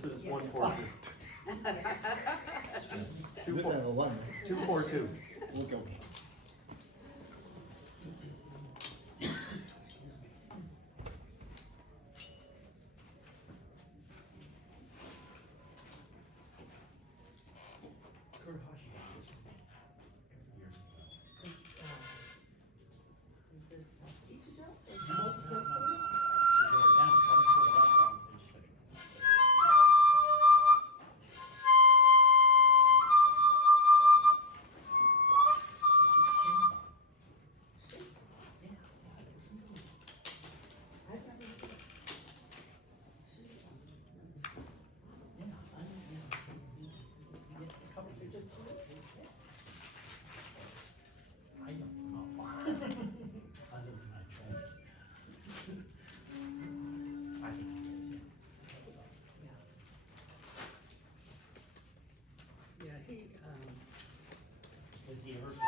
This is 142. This has a one. 242. Okay, okay. Yeah, he Has he ever forgiven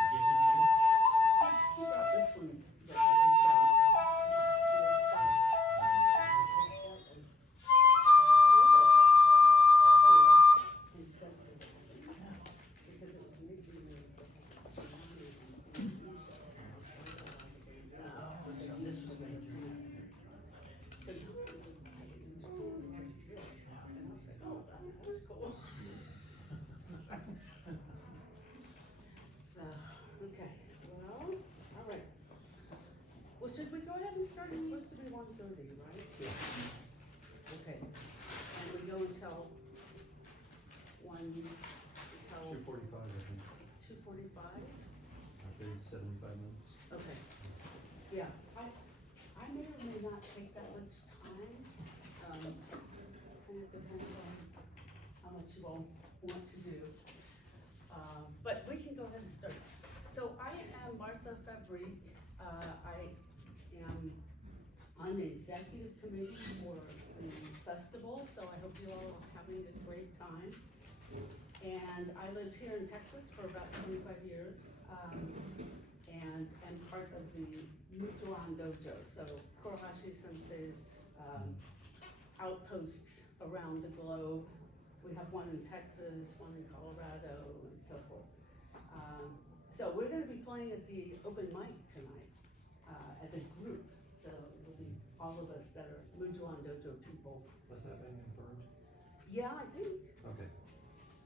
you? brought this one that I picked out. He stuck it here because it was originally surrounded in Indonesia. So this will make you. So you were like this, and I was like, oh, that's cool. So, okay, well, all right. Well, should we go ahead and start? It's supposed to be 1:30, right? Okay, and we go until 245, I think. 2:45? I think 75 minutes. Okay, yeah, I may or may not take that much time. Kind of depends on how much you all want to do. But we can go ahead and start. So I am Reika Fabrique. I am on the executive committee for the festival, so I hope you all are having a great time. And I lived here in Texas for about 25 years, and am part of the Mutuan Dojo, so Shakuhachi Sensei's outposts around the globe. We have one in Texas, one in Colorado, and so forth. So we're gonna be playing at the open mic tonight, as a group. So it'll be all of us that are Mutuan Dojo people. Has that been confirmed? Yeah, I think, Okay.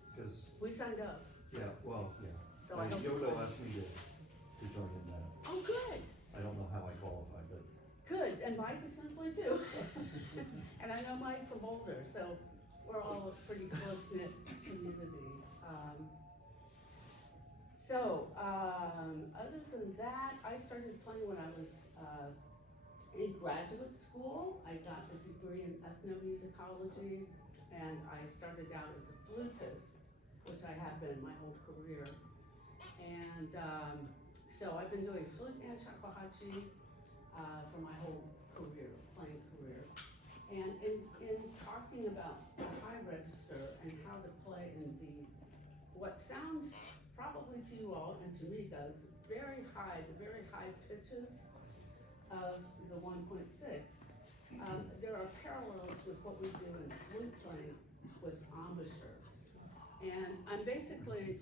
Because, we signed up, yeah, well, yeah. so I hope. Yodo asked me to join in that. Oh, good, I don't know how I qualify, but good, and Mike is gonna play too. And I know Mike from Boulder, so we're all a pretty close-knit community. Other than that, I started playing when I was, in graduate school. I got a degree in ethnomusicology, and I started out as a flutist, which I have been my whole career. And, so I've been doing flute and shakuhachi, for my whole career, playing career. And in talking about the high register and how to play in what sounds probably to you all, and to me does, the very high pitches of the 1.6, there are parallels with what we do in flute playing with embouchure. And I'm basically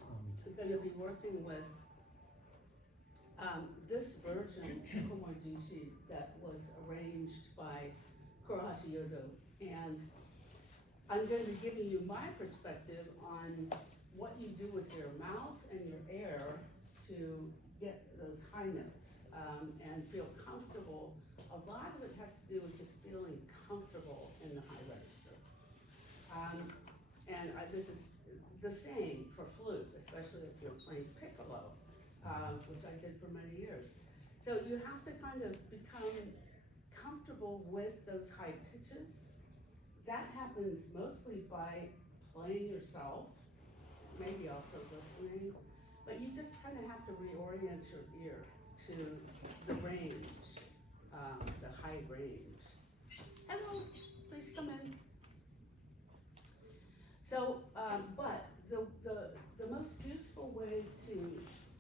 gonna be working with this version, Kumoi Jishi, that was arranged by Kurohashi Yodo. And I'm going to be giving you my perspective on what you do with your mouth and your air to get those high notes, and feel comfortable. A lot of it has to do with just feeling comfortable in the high register. This is the same for flute, especially if you're playing piccolo, which I did for many years. So you have to kind of become comfortable with those high pitches. That happens mostly by playing yourself, maybe also listening, but you just kind of have to reorient your ear to the range, the high range. Hello, please come in. So, but the most useful way to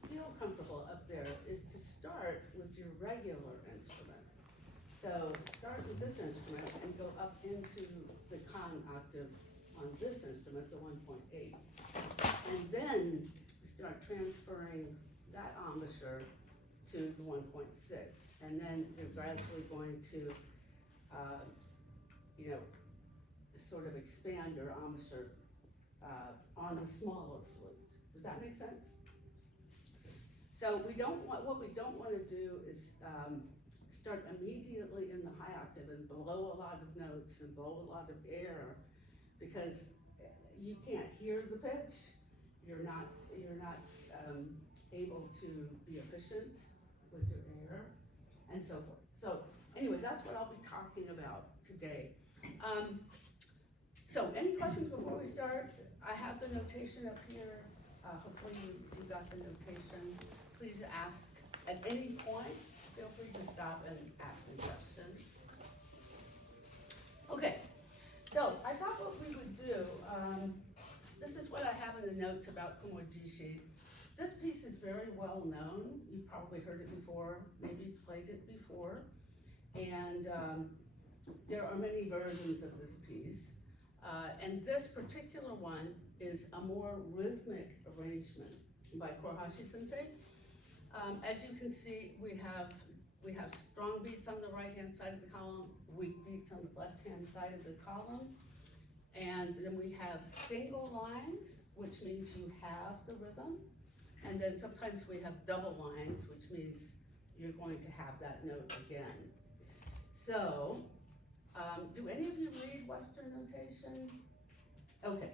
feel comfortable up there is to start with your regular instrument. So start with this instrument and go up into the con octave on this instrument, the 1.8. And then start transferring that embouchure to the 1.6. And then you're gradually going to, sort of expand your embouchure on the smaller flute. Does that make sense? So what we don't want to do is start immediately in the high octave and blow a lot of notes and blow a lot of air, because you can't hear the pitch. You're not able to be efficient with your air, and so forth. So anyway, that's what I'll be talking about today. So any questions before we start? I have the notation up here. Hopefully you got the notation. Please ask at any point. Feel free to stop and ask me questions. Okay, so I thought what we would do, this is what I have in the notes about Kumoi Jishi. This piece is very well known. You've probably heard it before, maybe played it before. And there are many versions of this piece. And this particular one is a more rhythmic arrangement by Shakuhachi sensei. As you can see, we have strong beats on the right-hand side of the column, weak beats on the left-hand side of the column. And then we have single lines, which means you have the rhythm. And then sometimes we have double lines, which means you're going to have that note again. So, do any of you read Western notation? Okay,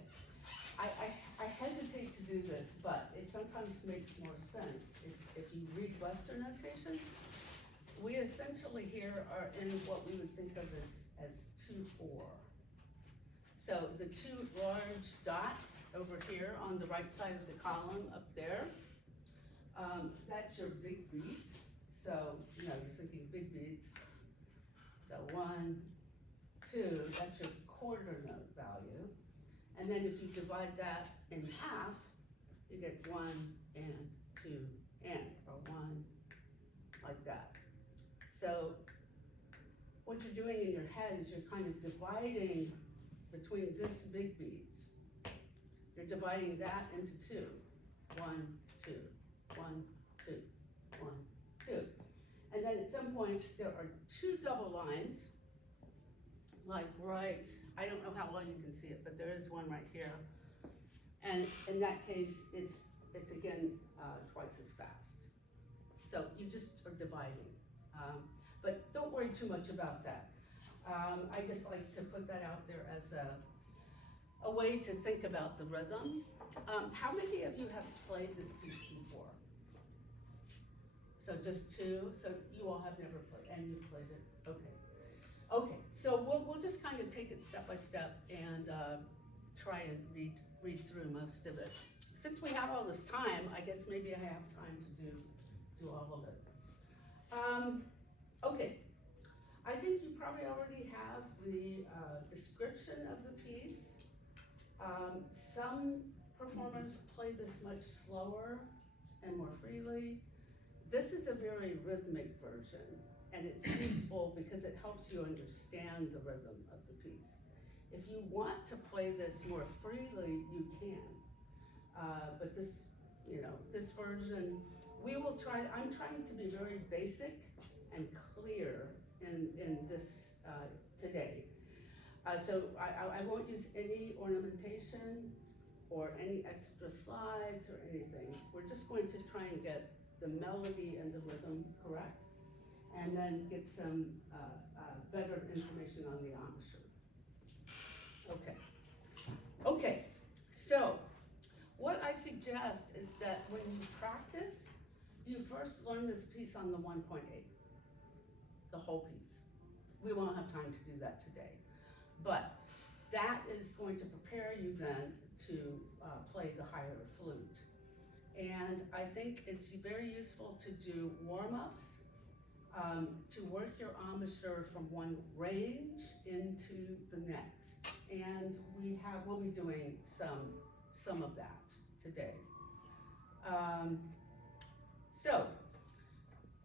I hesitate to do this, but it sometimes makes more sense if you read Western notation. We essentially here are in what we would think of as 2/4. So the two large dots over here on the right side of the column up there, that's your big beat. So, you're thinking big beats. So 1, 2, that's your quarter note value. And then if you divide that in half, you get 1 and 2 and, or 1, like that. So what you're doing in your head is you're kind of dividing between this big beat. You're dividing that into 2. 1, 2, 1, 2, 1, 2. And then at some points there are 2 double lines, like I don't know how well you can see it, but there is one right here. And in that case, it's again twice as fast. So you just are dividing. But don't worry too much about that. I just like to put that out there as a way to think about the rhythm. How many of you have played this piece before? So just 2, so you all have never played, and you've played it, okay. Okay, so we'll just kind of take it step by step and try and read through most of it. Since we have all this time, I guess maybe I have time to do all of it. Okay, I think you probably already have the description of the piece. Some performers play this much slower and more freely. This is a very rhythmic version, and it's useful because it helps you understand the rhythm of the piece. If you want to play this more freely, you can. But this, this version, I'm trying to be very basic and clear in this today. So I won't use any ornamentation or any extra slides or anything. We're just going to try and get the melody and the rhythm correct, and then get some better information on the embouchure. Okay, so what I suggest is that when you practice, you first learn this piece on the 1.8, the whole piece. We won't have time to do that today, but that is going to prepare you then to play the higher flute. And I think it's very useful to do warm-ups, to work your embouchure from one range into the next. And we'll be doing some of that today. So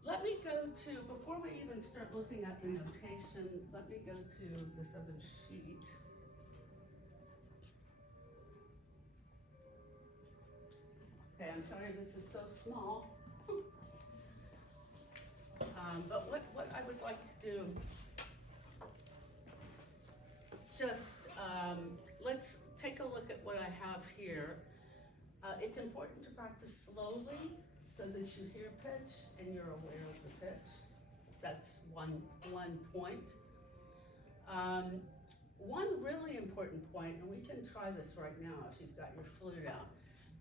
let me go to, before we even start looking at the notation, let me go to this other sheet. Okay, I'm sorry this is so small. But what I would like to do, just, let's take a look at what I have here. It's important to practice slowly so that you hear pitch and you're aware of the pitch. That's one point. One really important point, and we can try this right now if you've got your flute out.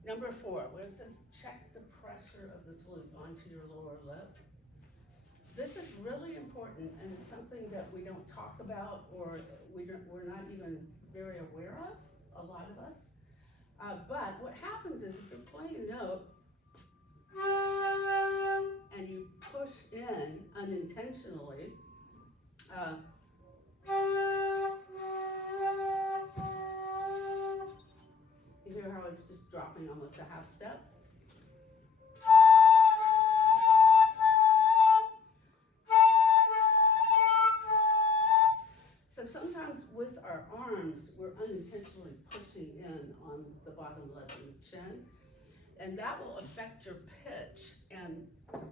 Number 4, where it says check the pressure of the flute onto your lower lip. This is really important, and it's something that we don't talk about, or we're not even very aware of, a lot of us. But what happens is if you're playing a note and you push in unintentionally, you hear how it's just dropping almost a half step? So sometimes with our arms, we're unintentionally pushing in on the bottom lip of the chin, and that will affect your pitch, and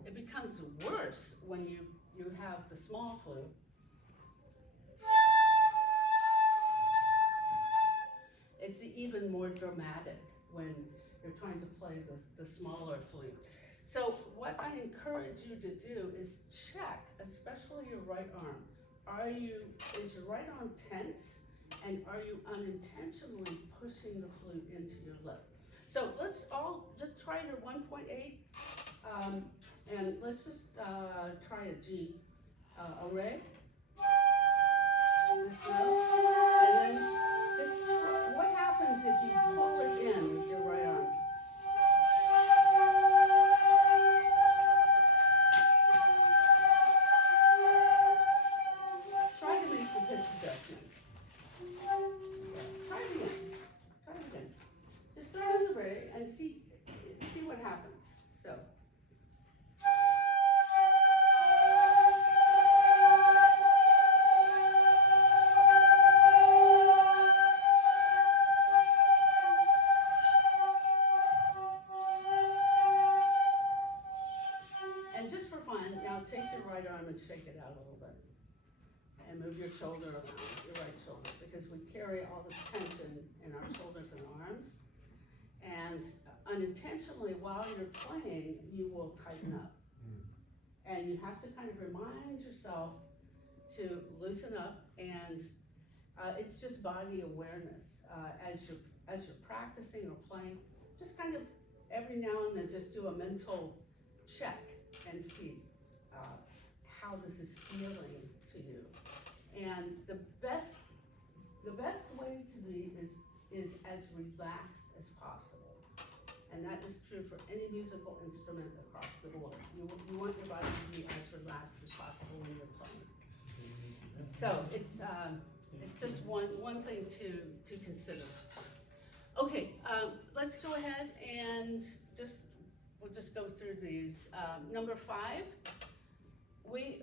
it becomes worse when you have the small flute. It's even more dramatic when you're trying to play the smaller flute. So what I encourage you to do is check, especially your right arm. Is your right arm tense, and are you unintentionally pushing the flute into your lip? So let's all just try your 1.8, and let's just try a G, a Re, this note, and then just what happens if you pull it in with your right arm? Try to make the pitch adjustment. Try it again. Try it again. Just throw it in the Re and see what happens. So. And just for fun, now take your right arm and shake it out a little bit. And move your shoulder around, your right shoulder, because we carry all this tension in our shoulders and arms. And unintentionally, while you're playing, you will tighten up. And you have to kind of remind yourself to loosen up, and it's just body awareness. As you're practicing or playing, just kind of every now and then just do a mental check and see how this is feeling to you. And the best way to be is as relaxed as possible. And that is true for any musical instrument across the board. You want your body to be as relaxed as possible when you're playing. So it's just one thing to consider. Okay, let's go ahead and we'll just go through these. Number 5, we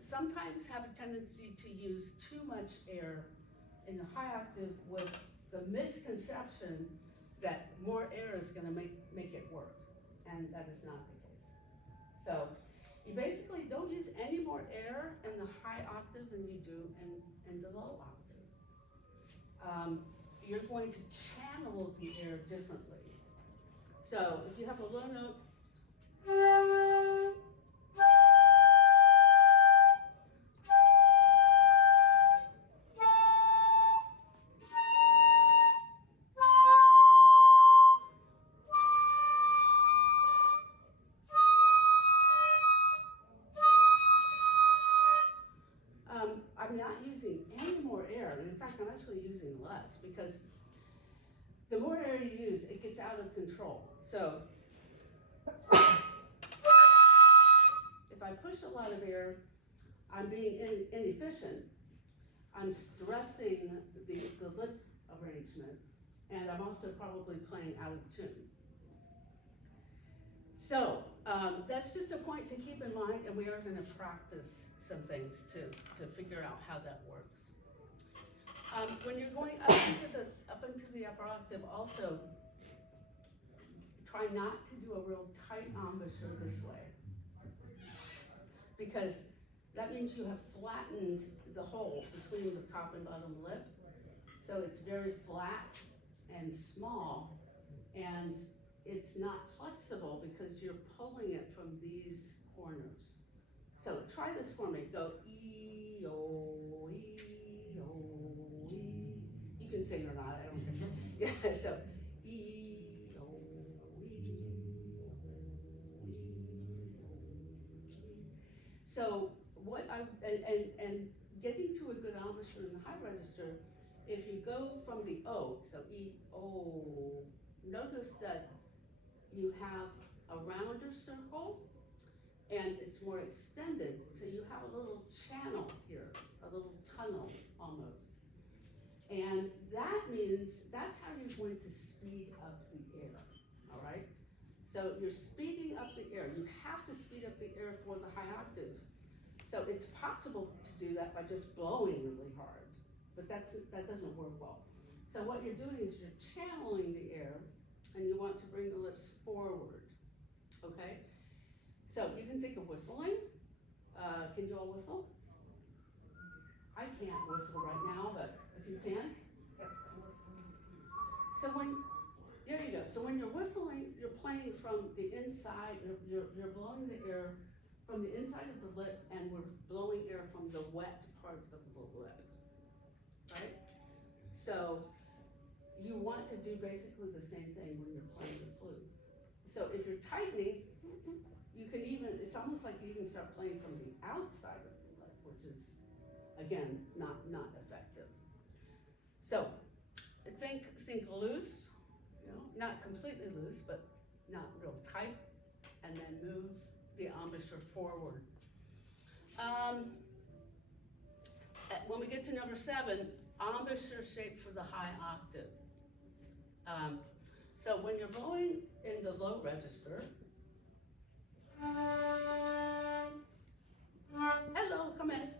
sometimes have a tendency to use too much air in the high octave with the misconception that more air is going to make it work, and that is not the case. So you basically don't use any more air in the high octave than you do in the low octave. You're going to channel the air differently. So if you have a low note, I'm not using any more air. In fact, I'm actually using less, because the more air you use, it gets out of control. So if I push a lot of air, I'm being inefficient. I'm stressing the lip arrangement, and I'm also probably playing out of tune. So that's just a point to keep in mind, and we are going to practice some things to figure out how that works. When you're going up into the upper octave, also try not to do a real tight embouchure this way. Because that means you have flattened the hole between the top and bottom lip. So it's very flat and small, and it's not flexible because you're pulling it from these corners. So try this for me. Go E-O, E-O, E. You can sing or not, I don't care. Yeah, so E-O, E-O, E. So what and getting to a good embouchure in the high register, if you go from the O, so E-O, notice that you have a rounder circle and it's more extended, so you have a little channel here, a little tunnel almost. And that means that's how you're going to speed up the air, all right? So you're speeding up the air. You have to speed up the air for the high octave. So it's possible to do that by just blowing really hard, but that doesn't work well. So what you're doing is you're channeling the air, and you want to bring the lips forward, okay? So you can think of whistling. Can you all whistle? I can't whistle right now, but if you can. So there you go. So when you're whistling, you're playing from the inside, you're blowing the air from the inside of the lip, and we're blowing air from the wet part of the lip, right? So you want to do basically the same thing when you're playing the flute. So if you're tightening, you can even, it's almost like you can start playing from the outside of the lip, which is, again, not effective. So think loose, you know, not completely loose, but not real tight, and then move the embouchure forward. When we get to number 7, embouchure shape for the high octave. So when you're blowing in the low register, hello, come in.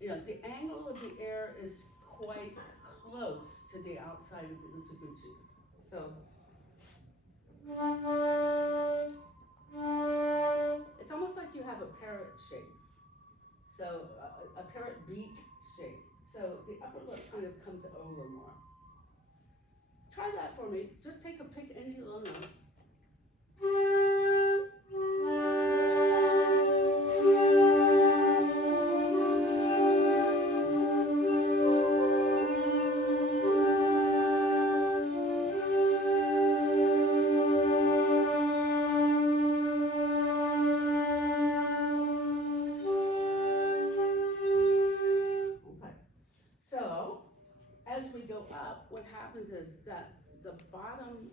You know, the angle of the air is quite close to the outside of the utaguchi. So it's almost like you have a parrot shape. So a parrot beak shape. So the upper lip kind of comes over more. Try that for me. Just take a pick any low note. What happens is that the bottom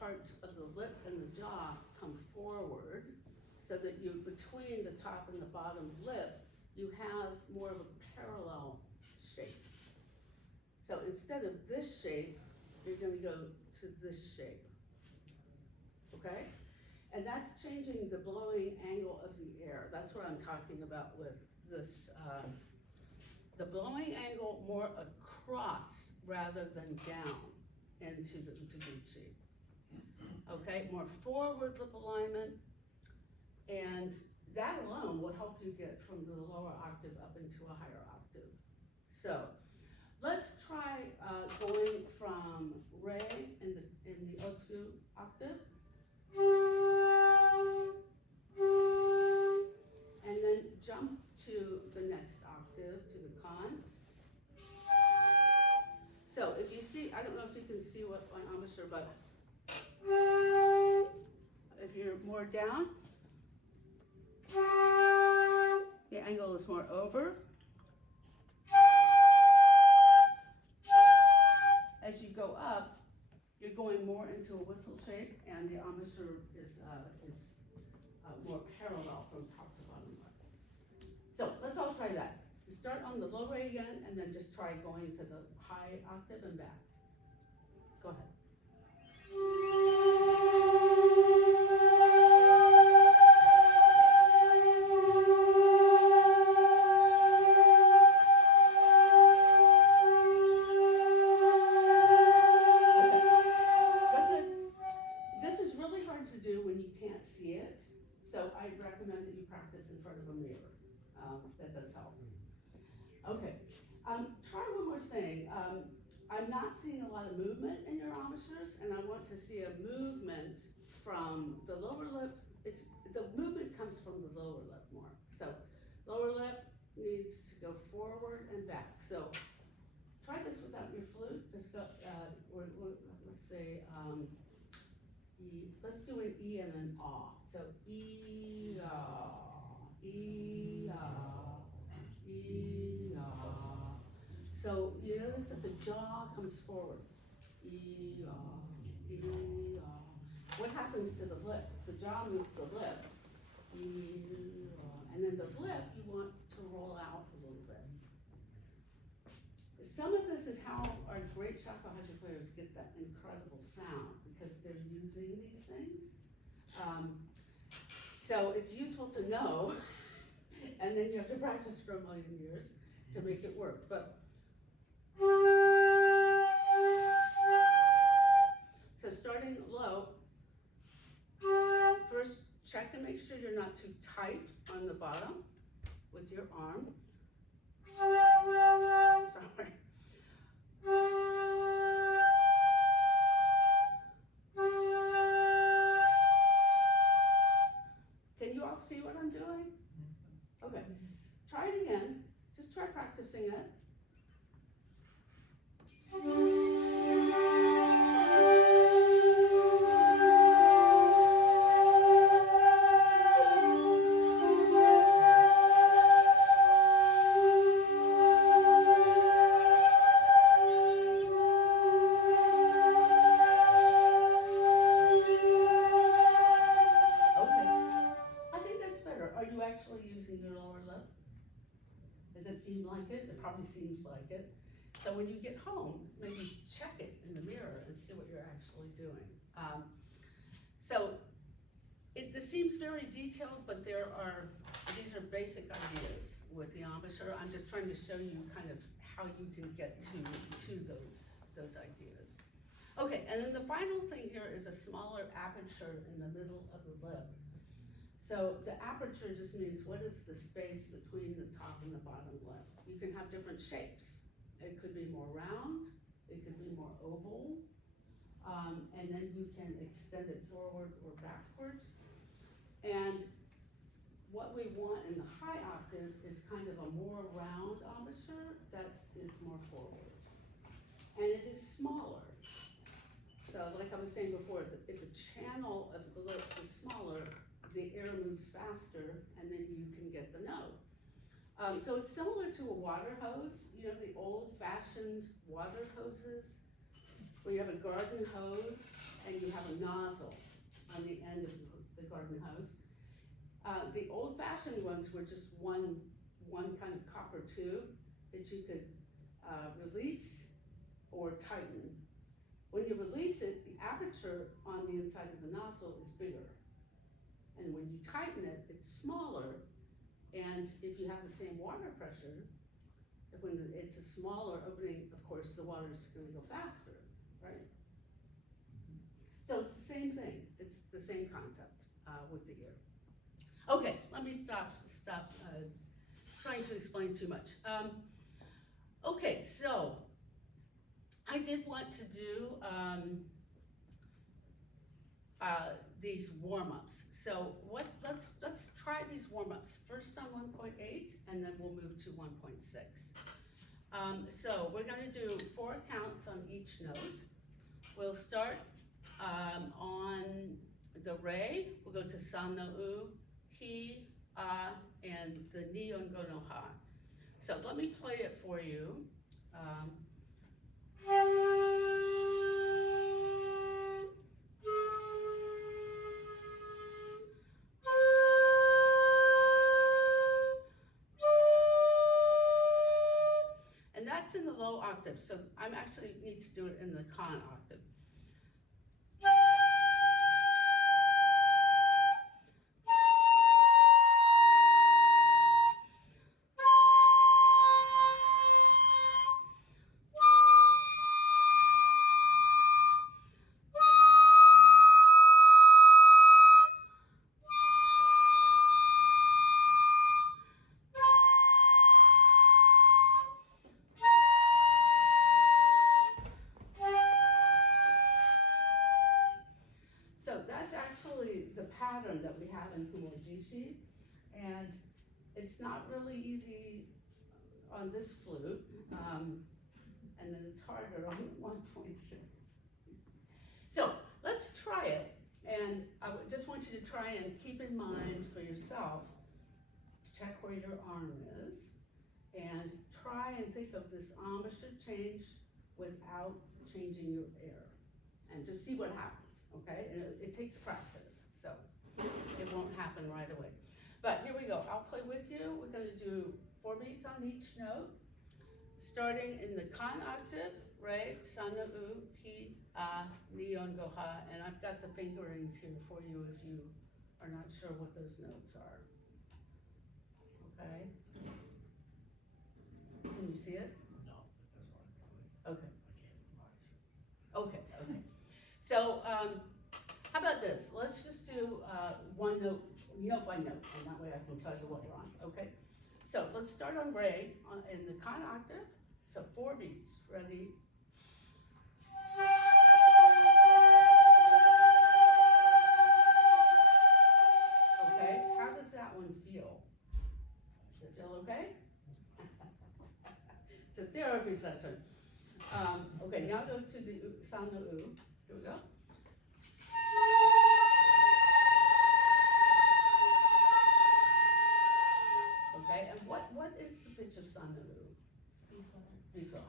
part of the lip and the jaw come forward, so that you, between the top and the bottom lip, you have more of a parallel shape. So instead of this shape, you're going to go to this shape, okay? And that's changing the blowing angle of the air. That's what I'm talking about with this, the blowing angle more across rather than down into the utaguchi. Okay, more forward lip alignment, and that alone will help you get from the lower octave up into a higher octave. So let's try going from re in the otsu octave, and then jump to the next octave, to the kan. So if you see, I don't know if you can see what on embouchure, but if you're more down, the angle is more over. As you go up, you're going more into a whistle shape, and the embouchure is more parallel from top to bottom. So let's all try that. You start on the low re again, and then just try going to the high octave and back. Go ahead. hard to do when you can't see it, so I recommend that you practice in front of a mirror. That does help. Okay, try one more thing. I'm not seeing a lot of movement in your embouchures, and I want to see a movement from the lower lip. The movement comes from the lower lip more. So lower lip needs to go forward and back. So try this without your flute. Just go, let's say, E. Let's do an E and an ah. So E, ah, E, ah, E, ah. So you notice that the jaw comes forward. E, ah, E, ah. What happens to the lip? The jaw moves the lip. E, ah. And then the lip you want to roll out a little bit. Some of this is how our great shakuhachi players get that incredible sound, because they're using these things. So it's useful to know, and then you have to practice for a million years to make it work. But so starting low, first check and make sure you're not too tight on the bottom with your arm. Sorry. Can you all see what I'm doing? Okay, try it again. Just try practicing it. Probably seems like it. So when you get home, maybe check it in the mirror and see what you're actually doing. This seems very detailed, but these are basic ideas with the embouchure. I'm just trying to show you kind of how you can get to those ideas. Okay, and then the final thing here is a smaller aperture in the middle of the lip. So the aperture just means what is the space between the top and the bottom lip. You can have different shapes. It could be more round, it could be more oval, and then you can extend it forward or backward. And what we want in the high octave is kind of a more round embouchure that is more forward. And it is smaller. So like I was saying before, if the channel of the lips is smaller, the air moves faster, and then you can get the note. So it's similar to a water hose, you know, the old-fashioned water hoses, where you have a garden hose and you have a nozzle on the end of the garden hose. The old-fashioned ones were just one kind of copper tube that you could release or tighten. When you release it, the aperture on the inside of the nozzle is bigger. And when you tighten it, it's smaller. And if you have the same water pressure, when it's a smaller opening, of course, the water's going to go faster, right? So it's the same thing. It's the same concept with the ear. Okay, let me stop trying to explain too much. Okay, so I did want to do these warm-ups. So let's try these warm-ups. First on 1.8, and then we'll move to 1.6. So we're going to do 4 counts on each note. We'll start on the re. We'll go to san no u, hi, and the ni on go no ha. So let me play it for you. And that's in the low octave, so I'm actually need to do it in the con octave. actually the pattern that we have in Kumoi Jishi, and it's not really easy on this flute, and then it's harder on the 1.6. So let's try it, and I just want you to try and keep in mind for yourself, check where your arm is, and try and think of this embouchure change without changing your air, and just see what happens, okay? And it takes practice, so it won't happen right away. But here we go, I'll play with you. We're gonna do 4 beats on each note, starting in the kan octave, right? Sana, u, pi, a, ni, on, go, ha, and I've got the fingerings here for you if you are not sure what those notes are. Okay? Can you see it? No, that's what I'm doing. Okay. I can't Okay, okay. So, how about this? Let's just do one note, note by note, and that way I can tell you what we're on, okay? So let's start on re in the kan octave. So 4 beats, ready? Okay, how does that one feel? Does it feel okay? It's a therapy session. Okay, now go to the sound of u. Here we go. Okay, and what is the pitch of sound of u? B flat.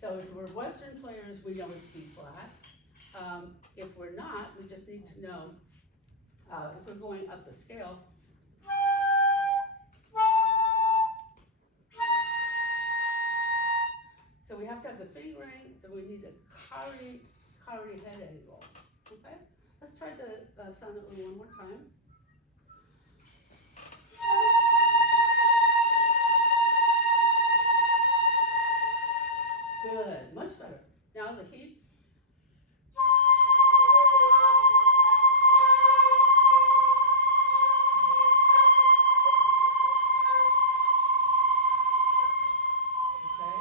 So if we're Western players, we know it's B flat. If we're not, we just need to know if we're going up the scale. So we have to have the fingering, then we need a kari head angle, okay? Let's try the sound of u one more time. Good, much better. Now the heat. Okay,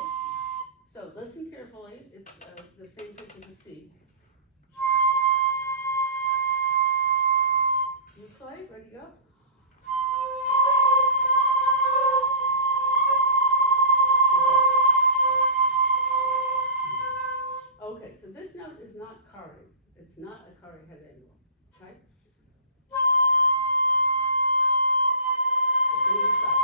so listen carefully. It's the same pitch as the C. You play, ready to go? Okay, so this note is not kari. It's not a kari head angle, right? So bring this up.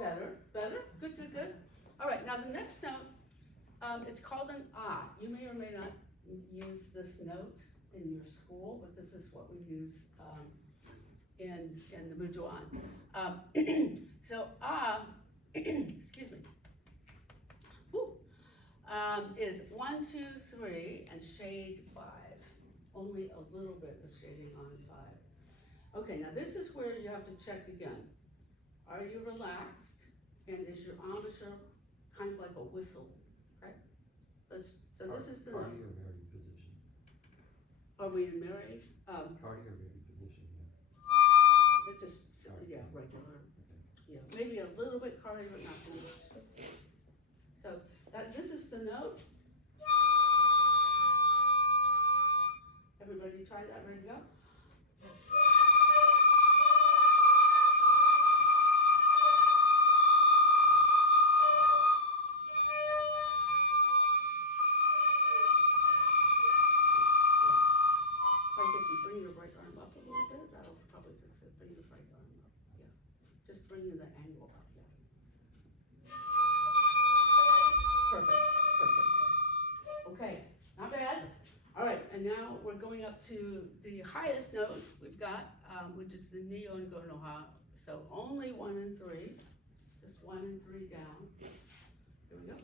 Better, better, good, good, good. All right, now the next note, it's called an ah. You may or may not use this note in your school, but this is what we use in the Mujuan. So excuse me, whew, is 1, 2, 3, and shade 5. Only a little bit of shading on 5. Okay, now this is where you have to check again. Are you relaxed? And is your embouchure kind of like a whistle? Okay. So this is the. Cardi or married position? Are we in married? Cardi or married position, yeah. It just, Cardi. yeah, regular. Okay. Yeah, maybe a little bit cardi, but not too much. So this is the note. Everybody try that, ready to go? Bring your right arm up a little bit, that'll probably fix it. Bring your right arm up, yeah. Just bring the angle up, yeah. Perfect, perfect. Okay, not bad. All right, and now we're going up to the highest note we've got, which is the ni on go no ha. So only 1 and 3, just 1 and 3 down. Here we go.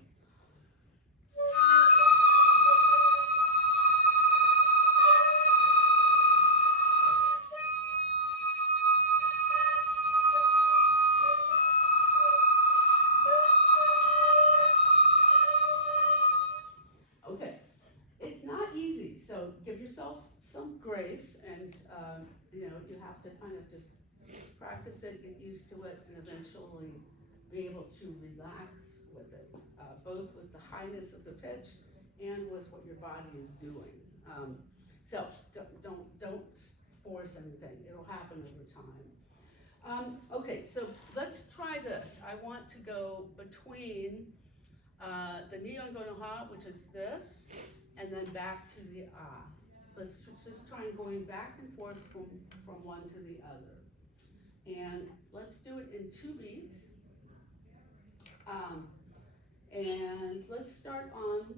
Give yourself some grace, and you know, you have to kind of just practice it, get used to it, and eventually be able to relax with it, both with the highness of the pitch and with what your body is doing. So don't force anything, it'll happen over time. Okay, so let's try this. I want to go between the Nihongo no Ha, which is this, and then back to the Ah. Let's just try and going back and forth from one to the other. And let's do it in 2 beats. And let's start on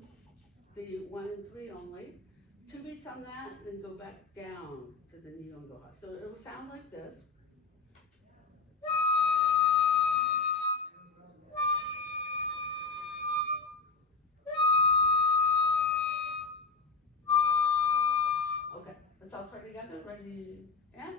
the 1 and 3 only. 2 beats on that, then go back down to the Nihongo Ha. So it'll sound like this. Okay, let's all try together. Ready, and?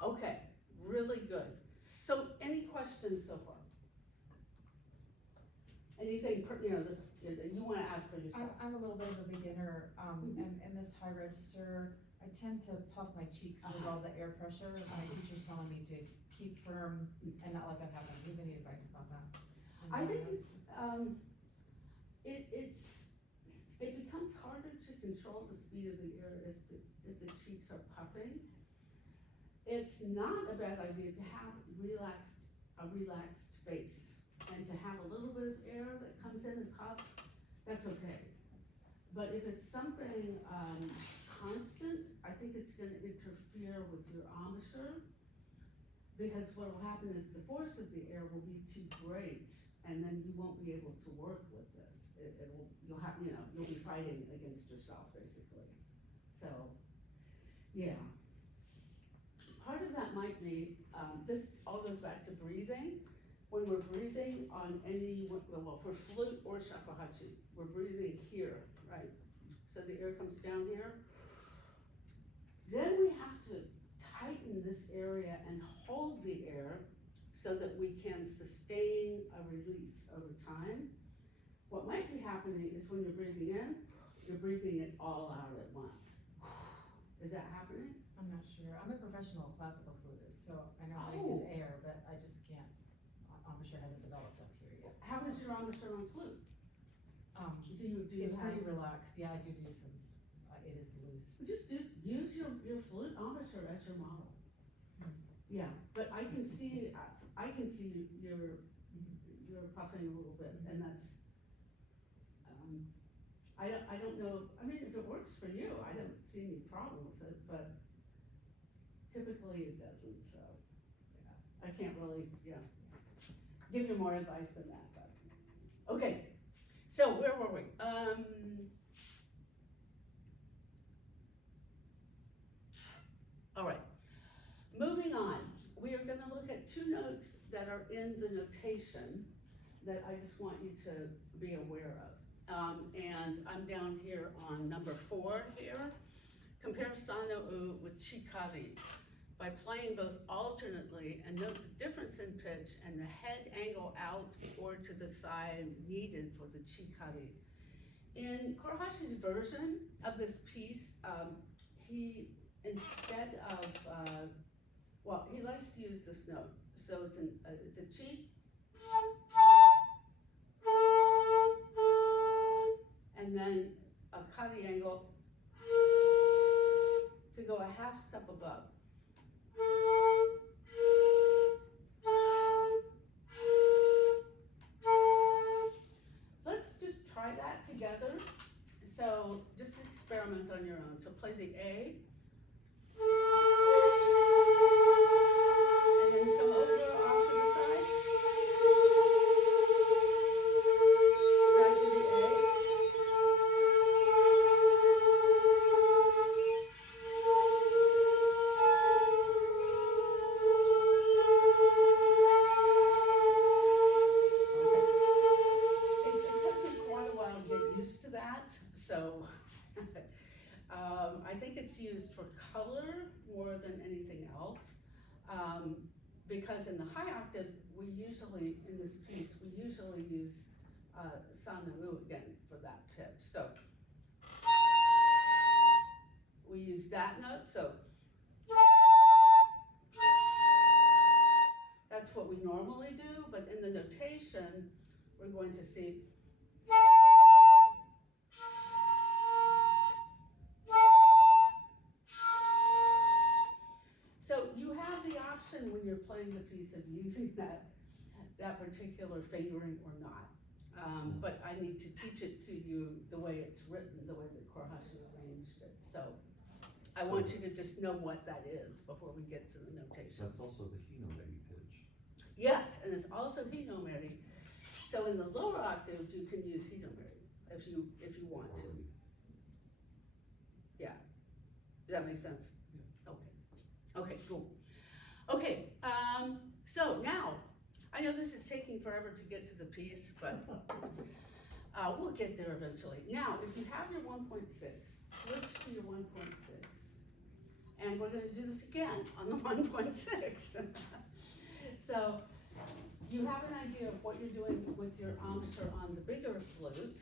Okay, really good. So any questions so far? Anything, this, you wanna ask for yourself? I'm a little bit of a beginner, and in this high register, I tend to puff my cheeks with all the air pressure, and my teacher's telling me to keep firm and not let that happen. Do you have any advice about that? I think it becomes harder to control the speed of the air if the cheeks are puffing. It's not a bad idea to have a relaxed face and to have a little bit of air that comes in and puffs, that's okay. But if it's something constant, I think it's gonna interfere with your embouchure, because what will happen is the force of the air will be too great, and then you won't be able to work with this. You'll be fighting against yourself, basically. So, yeah. Part of that might be, this all goes back to breathing. When we're breathing on for flute or shakuhachi, we're breathing here, right? So the air comes down here. Then we have to tighten this area and hold the air so that we can sustain a release over time. What might be happening is when you're breathing in, you're breathing it all out at once. Is that happening? I'm not sure. I'm a professional classical flutist, so I know how to use air, but I just can't. Embouchure hasn't developed up here yet. How is your embouchure on flute? It's pretty relaxed. Yeah, I do some. It is loose. Just use your flute embouchure as your model. Yeah, but I can see you're puffing a little bit, and that's. I don't know. I mean, if it works for you, I don't see any problem with it, but typically it doesn't. So yeah, I can't really give you more advice than that. But okay, so where were we? All right, moving on. We are going to look at 2 notes that are in the notation that I just want you to be aware of. And I'm down here on number 4 here. Compare Sano U with Chikari by playing both alternately, and note the difference in pitch and the head angle out or to the side needed for the Chikari. In Kurohashi's version of this piece, he, instead of, he likes to use this note. So it's a chi, and then a kari angle to go a half step above. Let's just try that together. So just experiment on your own. So play the A. And then come over off to the side. Back to the A. So I think it's used for color more than anything else. Because in the high octave, we usually, in this piece, we usually use sa na mu again for that pitch. So we use that note, so that's what we normally do, but in the notation, we're going to see so you have the option when you're playing the piece of using that particular fingering or not. But I need to teach it to you the way it's written, the way that Kohashi arranged it. So I want you to just know what that is before we get to the notation. That's also the hinomeri pitch. Yes, and it's also hinomeri. So in the lower octaves, you can use hinomeri if you want to. Yeah. Does that make sense? Yeah. Okay. Okay, cool. Okay, so now, I know this is taking forever to get to the piece, but we'll get there eventually. Now, if you have your 1.6, switch to your 1.6. And we're gonna do this again on the 1.6. So, you have an idea of what you're doing with your amsher on the bigger flute.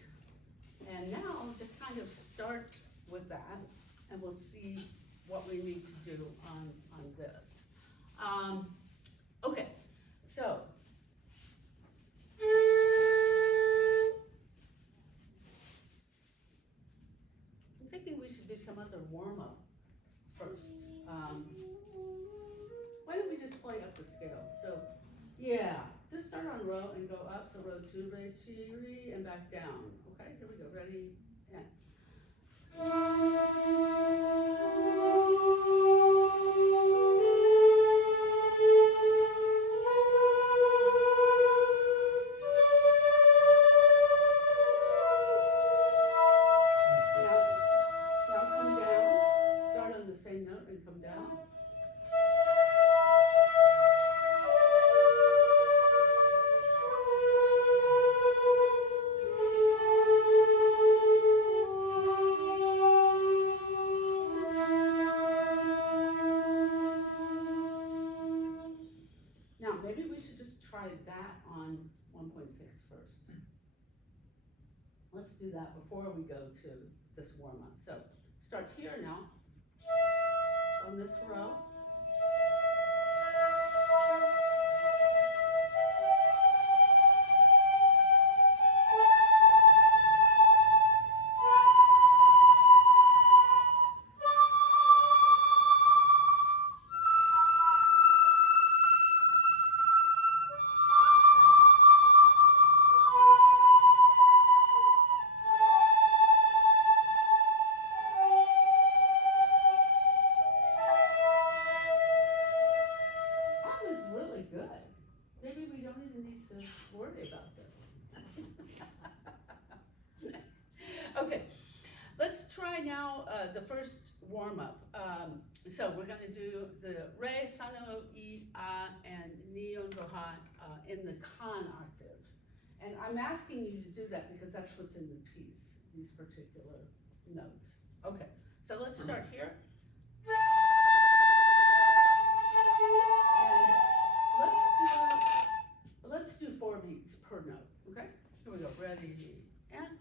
And now, just kind of start with that, and we'll see what we need to do on this. Okay, so. I'm thinking we should do some other warm-up first. Why don't we just play up the scale? So, yeah, just start on row and go up. So row 2, re, chi, re, and back down. Okay, here we go. Ready? And. Now come down. Start on the same note and come down. Now, maybe we should just try that on 1.6 first. Let's do that before we go to this warm-up. So, start here now, on this row. Maybe we don't even need to worry about this. Okay, let's try now the first warm-up. So we're gonna do the re, sano, I, a, and ni, on, do, ha in the kan octave. And I'm asking you to do that because that's what's in the piece, these particular notes. Okay, so let's start here. Let's do 4 beats per note, okay? Here we go, ready, and.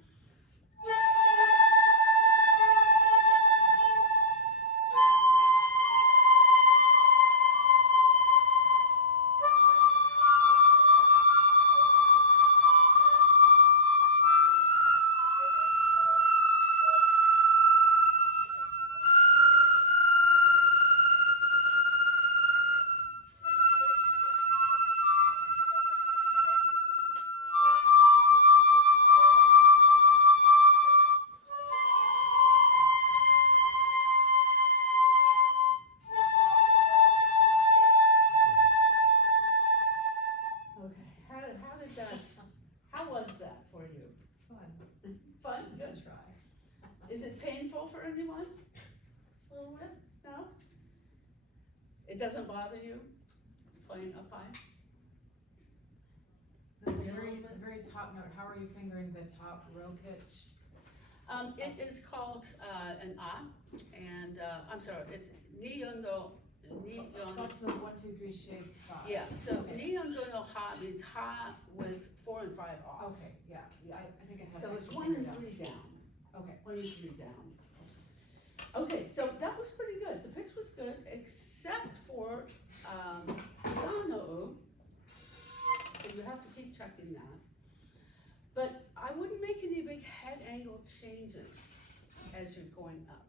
How was that for you? Fun. Fun? To Good. try. Is it painful for anyone? A little bit? No? It doesn't bother you playing up high? The Maybe a very, little bit? very top note, how are you fingering the top row pitch? It is called an A, and I'm sorry, it's ni, on, do, That's the 1, 2, 3 shape spot. Yeah, so Okay. ni yonzo no ha means ha with 4 and 5 off. Okay, yeah, Yeah. I think I have. So that it's key 1 and figured 3 down. out. Okay. 1 and 3 down. Okay, so that was pretty good. The pitch was good, except for Sano. So you have to keep checking that. But I wouldn't make any big head angle changes as you're going up.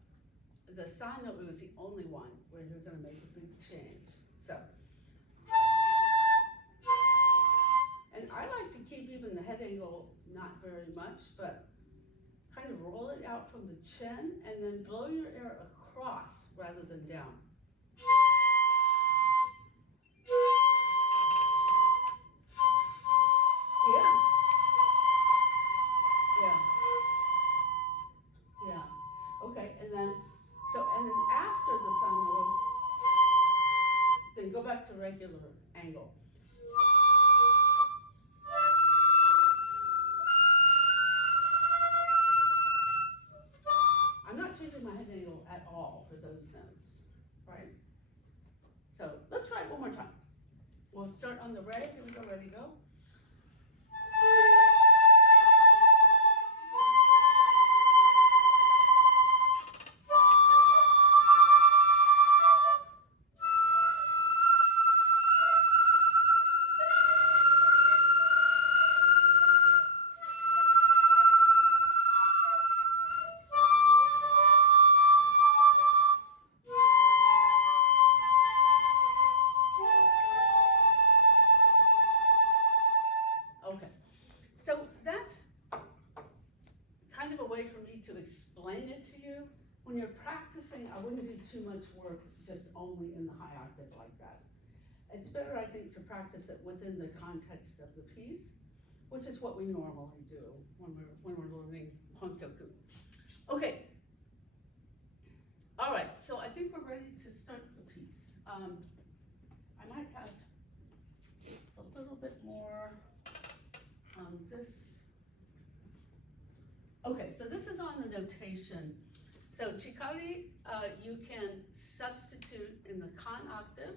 The Sano is the only one where you're gonna make a big change. So. And I like to keep even the head angle not very much, but kind of roll it out from the chin and then blow your air across rather than down. Yeah. Yeah. Yeah. Okay, and then after the sunroof, then go back to regular angle. I'm not changing my head angle at all for those notes, right? So let's try it one more time. We'll start on the re. Here we go, ready, go. Okay, so that's kind of a way for me to explain it to you. When you're practicing, I wouldn't do too much work just only in the high octave like that. It's better, I think, to practice it within the context of the piece, which is what we normally do when we're learning Honkyoku. Okay. All right, so I think we're ready to start the piece. I might have a little bit more on this. Okay, so this is on the notation. So chikari, you can substitute in the kan octave.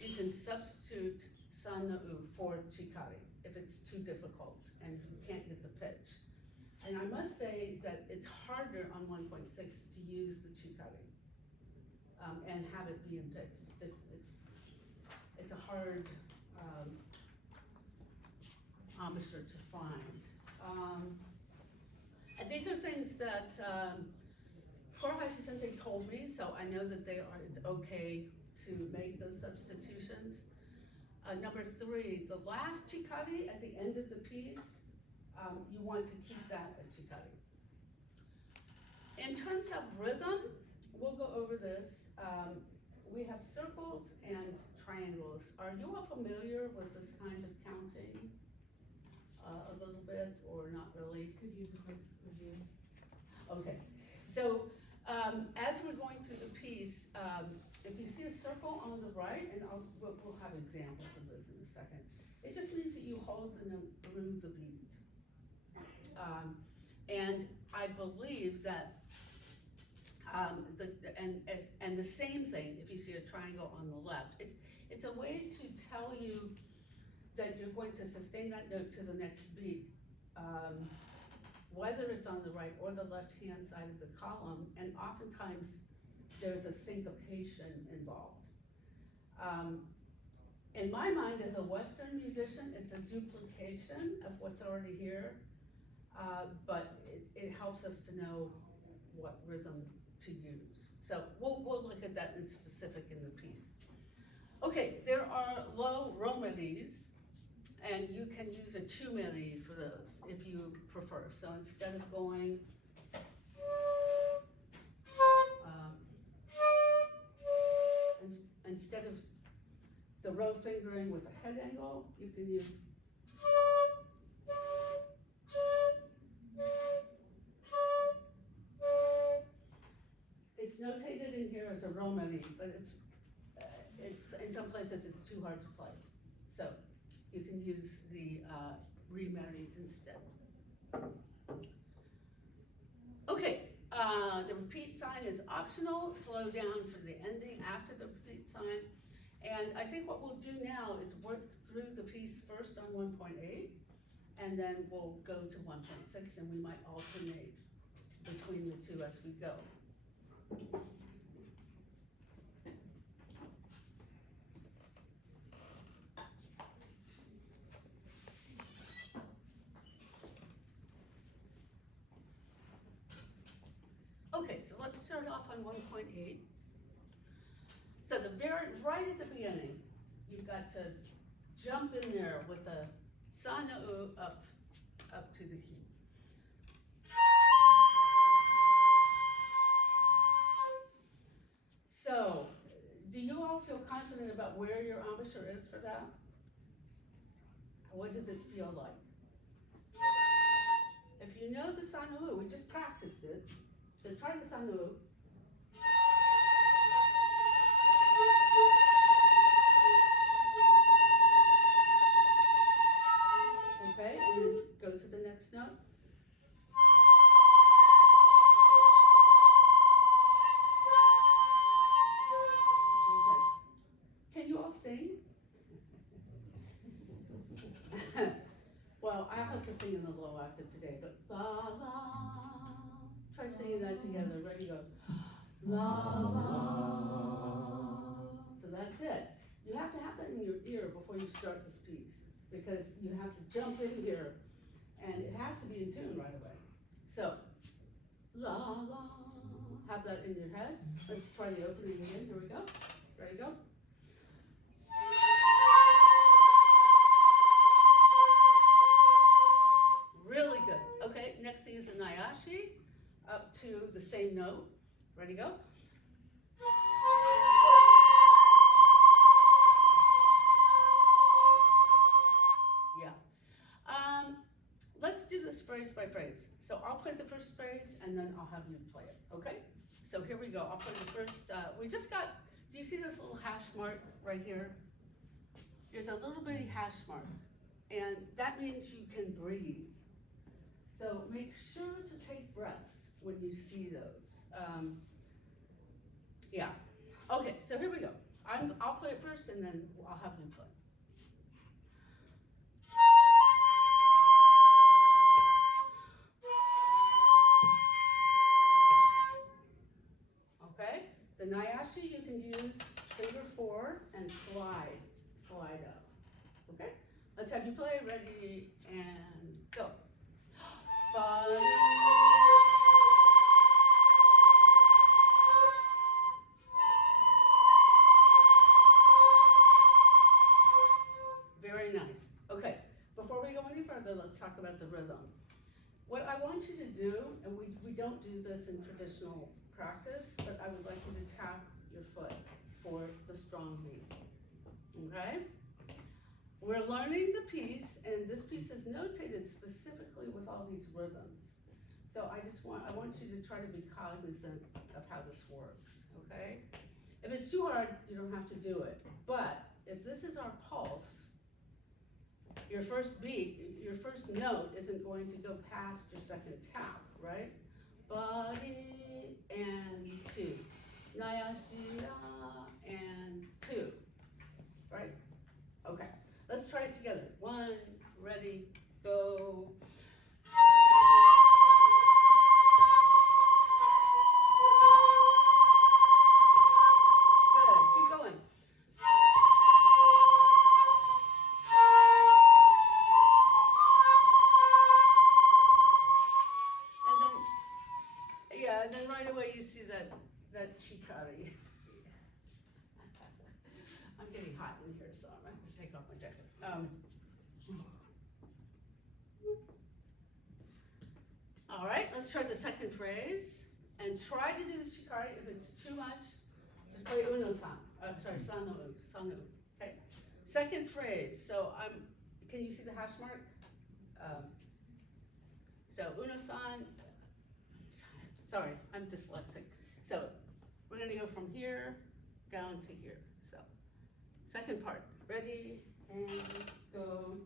You can substitute san no u for chikari if it's too difficult and if you can't get the pitch. And I must say that it's harder on 1.6 to use the chikari and have it be in pitch. It's a hard embouchure to find. And these are things that Shakuhachi sensei told me, so I know that it's okay to make those substitutions. Number 3, the last chikari at the end of the piece, you want to keep that a chikari. In terms of rhythm, we'll go over this. We have circles and triangles. Are you all familiar with this kind of counting? A little bit or not really? Could use a quick review. Okay, so as we're going through the piece, if you see a circle on the right, and we'll have examples of this in a second, it just means that you hold the note through the beat. And I believe that, and the same thing, if you see a triangle on the left, it's a way to tell you that you're going to sustain that note to the next beat, whether it's on the right or the left-hand side of the column, and oftentimes there's a syncopation involved. In my mind, as a Western musician, it's a duplication of what's already here, but it helps us to know what rhythm to use. So we'll look at that in specific in the piece. Okay, there are low romedies, and you can use a chumeri for those if you prefer. So instead of going instead of the row fingering with a head angle, you can use it's notated in here as a romani, but it's in some places it's too hard to play. So you can use the remari instead. Okay, the repeat sign is optional. Slow down for the ending after the repeat sign. And I think what we'll do now is work through the piece first on 1.8, and then we'll go to 1.6, and we might alternate between the two as we go. Okay, so let's start off on 1.8. So right at the beginning, you've got to jump in there with a sa no u up to the hi. So, do you all feel confident about where your embouchure is for that? What does it feel like? If you know the sa no u, we just practiced it, so try the sa no u. Okay, and then go to the next note. Okay. Can you all sing? Well, I'll have to sing in the low octave today, but la la. Try singing that together. Ready, go. La la. So that's it. You have to have that in your ear before you start this piece, because you have to jump in here, and it has to be in tune right away. So, la la. Have that in your head. Let's try the opening again. Here we go. Ready, go. Really good. Okay, next thing is a Nayashi, up to the same note. Ready, go. Yeah. Let's do this phrase by phrase. So I'll play the first phrase, and then I'll have you play it, okay? So here we go. I'll play the first, we just got, do you see this little hash mark right here? There's a little bitty hash mark, and that means you can breathe. So make sure to take breaths when you see those. Yeah. Okay, so here we go. I'll play it first, and then I'll have you play. Okay, the Nayashi you can use finger 4 and slide up. Okay, let's have you play. Ready, and go. Body. Very nice. Okay, before we go any further, let's talk about the rhythm. What I want you to do, and we don't do this in traditional practice, but I would like you to tap your foot for the strong beat. Okay? We're learning the piece, and this piece is notated specifically with all these rhythms. So I want you to try to be cognizant of how this works, okay? If it's too hard, you don't have to do it. But if this is our pulse, your first beat, your first note isn't going to go past your second tap, right? Body and 2. Nayashi and 2, right? Okay, let's try it together. 1, ready, go. Good, keep going. And then right away you see that chikari. I'm getting hot in here, so I'm going to take off my jacket. All right, let's try the second phrase, and try to do the chikari. If it's too much, just play uno-san. Sano. Okay. Second phrase. So can you see the hash mark? So uno-san. Sorry, I'm dyslexic. So we're gonna go from here down to here. So second part, ready, and go.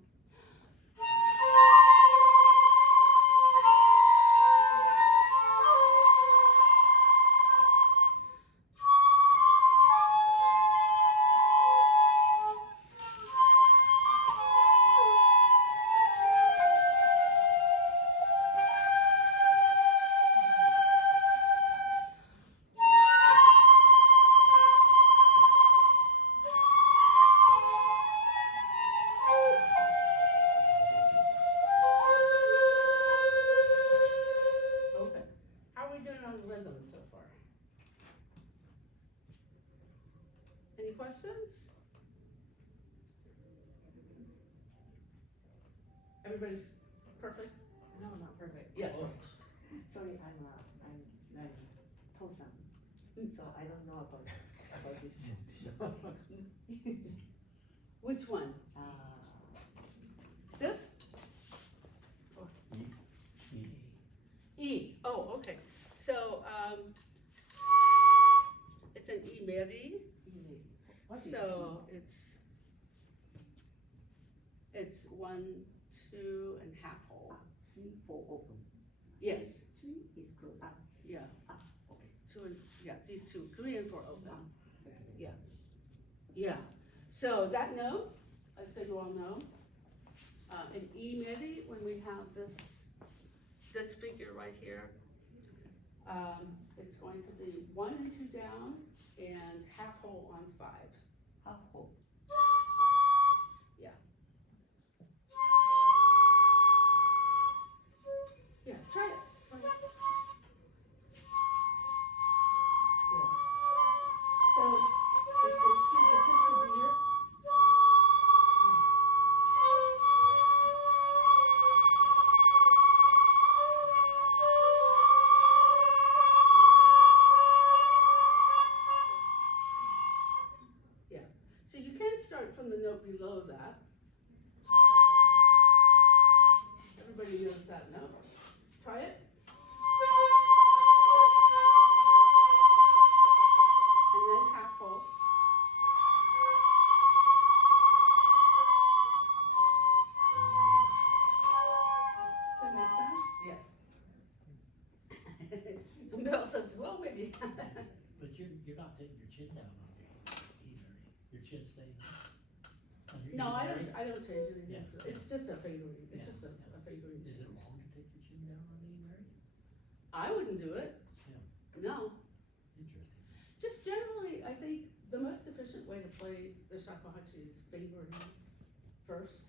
everybody's perfect? No, not perfect. Yeah. Sorry, I'm learning Tosan, so I don't know about this. Which one? This? E. Oh, okay. So, it's an E Meri. What is So it's 1, 2, and half hole. C for open? Yes, C is closed. yeah, Okay. 2 and, yeah, these two, 3 and 4 open. Okay. Yeah. Yeah, so that note, so you all know, in E Midi, when we have this figure right here, it's going to be 1 and 2 down and half hole on 5. Half hole. Yeah. Yeah, try it. Try it. Yeah. So, it should, the pitch should be here. Yeah, so you can start from the note below that. Everybody knows that note. Try it. And then half hole. Does that make sense? Yes. And Bill says, well, maybe. But you're not taking your chin down on your E Mary. Your chin staying on your No, E I Mary? don't change anything. Yeah. It's just a fingering, it's Yeah, just a yeah. fingering Is it change. wrong to take your chin down on the E Mary? I wouldn't do it. No, Interesting. just generally, I think the most efficient way to play the shakuhachi is fingerings first.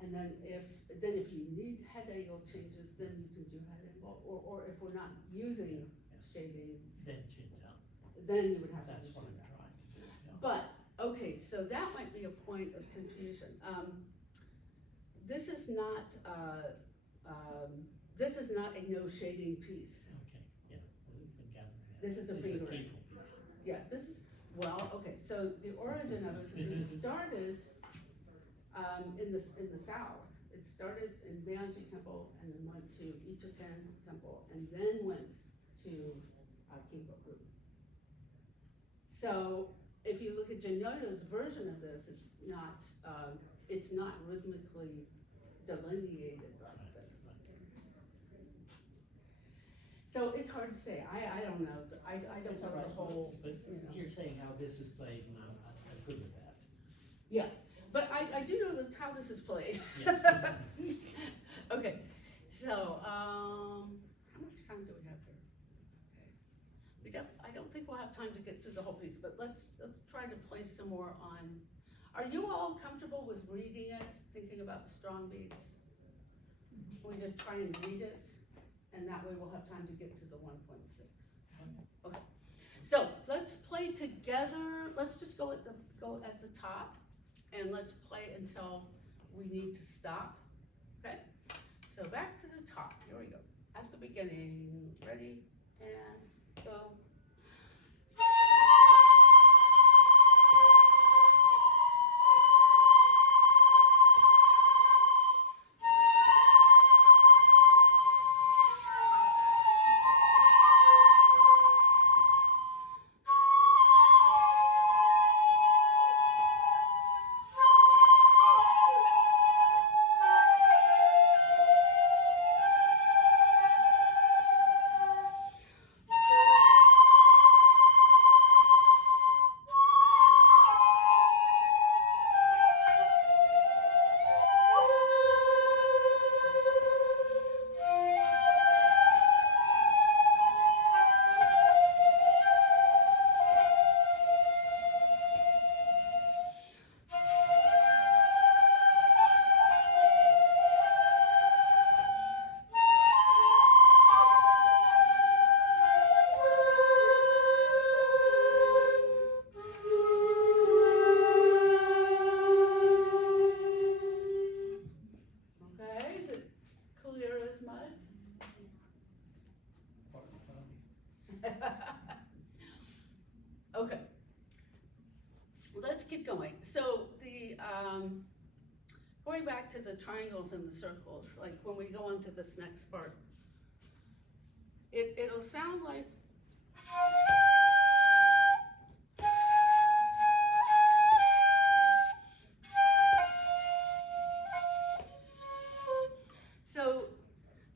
And then if you need head angle changes, then you can do head angle, or if we're not using shading, Then chin down. then you would have to That's do what I'm shading. trying to do. Yeah. But, okay, so that might be a point of confusion. This is not a no shading piece. Okay, yeah. Well, we can gather that. This is a It's fingering. cable piece. Yeah, this is, well, okay, so the origin of it started, in the south. It started in Meiji Temple and then went to Ichiken Temple and then went to, Kinkoku. So, if you look at Jinoyo's version of this, it's not rhythmically delineated like this. So it's hard to say, I don't know, I don't know the whole, But you know. you're saying how this is played, and I'm good with that. Yeah, but I do know that's how this is played. Yeah. Okay, so, how much time do we have here? Okay. I don't think we'll have time to get through the whole piece, but let's try to place some more on. Are you all comfortable with reading it, thinking about the strong beats? We just try and read it, and that way we'll have time to get to the 1.6. Okay, so let's play together. Let's just go at the top, and let's play until we need to stop. Okay, so back to the top. Here we go. At the beginning, ready and go. going back to the triangles and the circles, like when we go on to this next part, it'll sound like so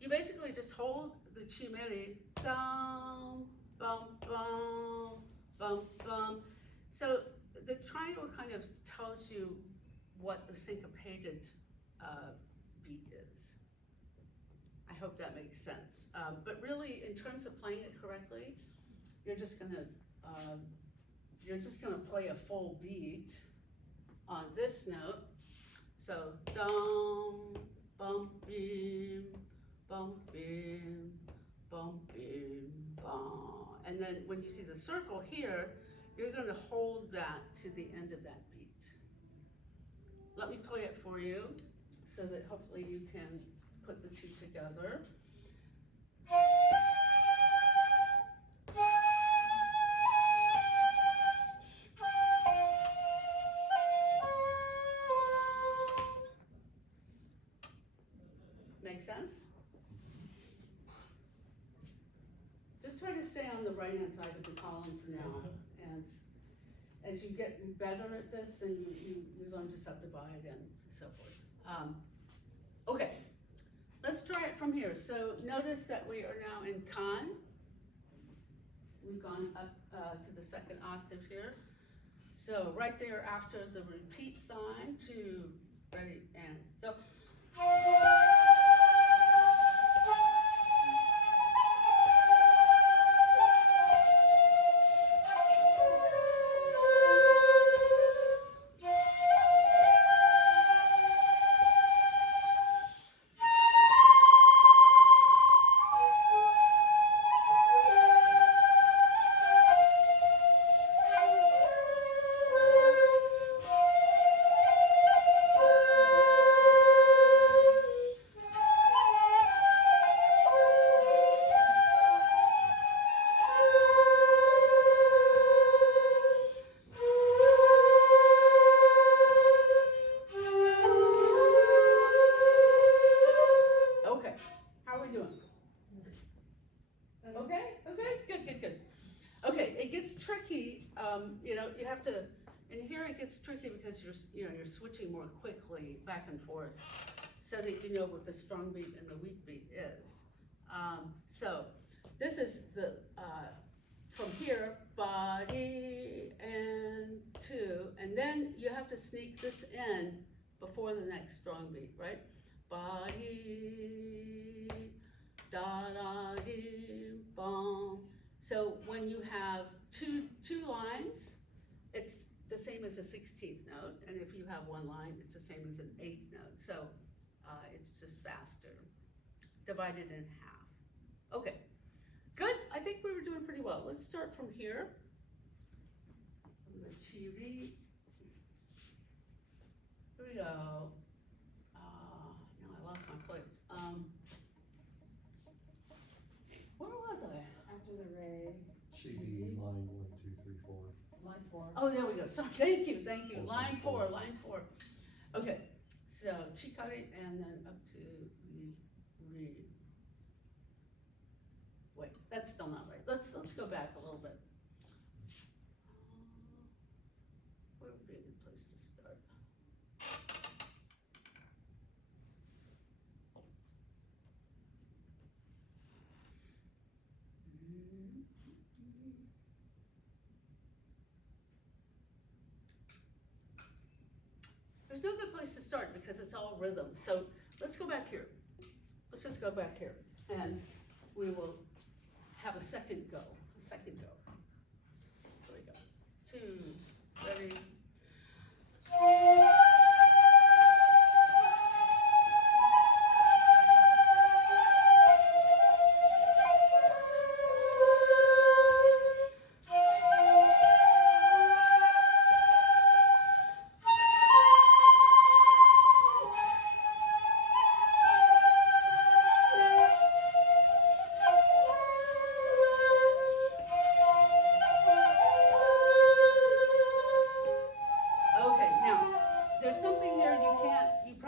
you basically just hold the chimeri, dum, bum, bum, bum, bum. So the triangle kind of tells you what the syncopated beat is. I hope that makes sense. But really, in terms of playing it correctly, you're just gonna play a full beat on this note. So dum, bum, bim, bum, bim, bum, bim, bum. And then when you see the circle here, you're gonna hold that to the end of that beat. Let me play it for you so that hopefully you can put the two together. Make sense? Just try to stay on the right-hand side of the column for now. And as you get better at this, then you learn to subdivide and so forth. Okay, let's try it from here. So notice that we are now in kan. We've gone up to the second octave here. So right there after the repeat sign, 2, ready, and go. You have to, and here it gets tricky because you're switching more quickly back and forth so that you know what the strong beat and the weak beat is. So this is the, from here, body and 2, and then you have to sneak this in before the next strong beat, right? Body, da da di, bum. So when you have two lines, it's the same as a 16th note, and if you have one line, it's the same as an 8th note. So it's just faster, divided in half. Okay, good. I think we were doing pretty well. Let's start from here. Chiri. Here we go. Now I lost my place. Where was I? After the Ray. CD line 1, 2, 3, 4. Line 4. Oh, there we go. Sorry, thank you. Line 4. Okay, so chikari and then up to the re. Wait, that's still not right. Let's go back a little bit. Where would be a good place to start? There's no good place to start because it's all rhythm. So let's go back here. Let's just go back here and we will have a second go. There we go. 2, ready.